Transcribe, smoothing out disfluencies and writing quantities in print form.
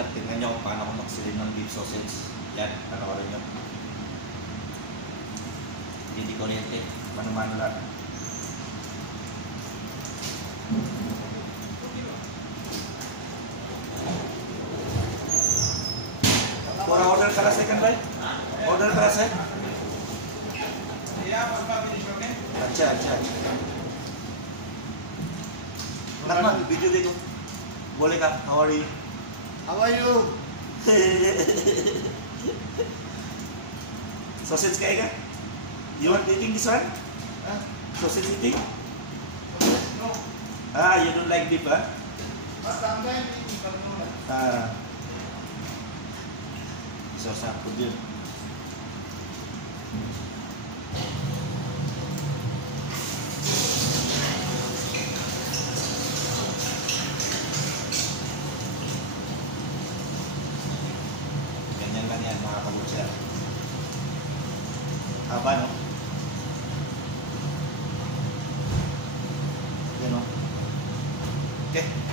kabutser, tingnan nyo kung paano ako magsilim ng beef sausage. Yan, panoorin nyo. Hindi kuryente, mano-mano lang. Pura order ka na second right? Order ka na second? अच्छा अच्छा nakman video dito boleh ka how are you sausage kaya ka you want eating this one sausage eating you don't like beef so sapod yun yan mga kabutser. Haba no? Yan o. Okay.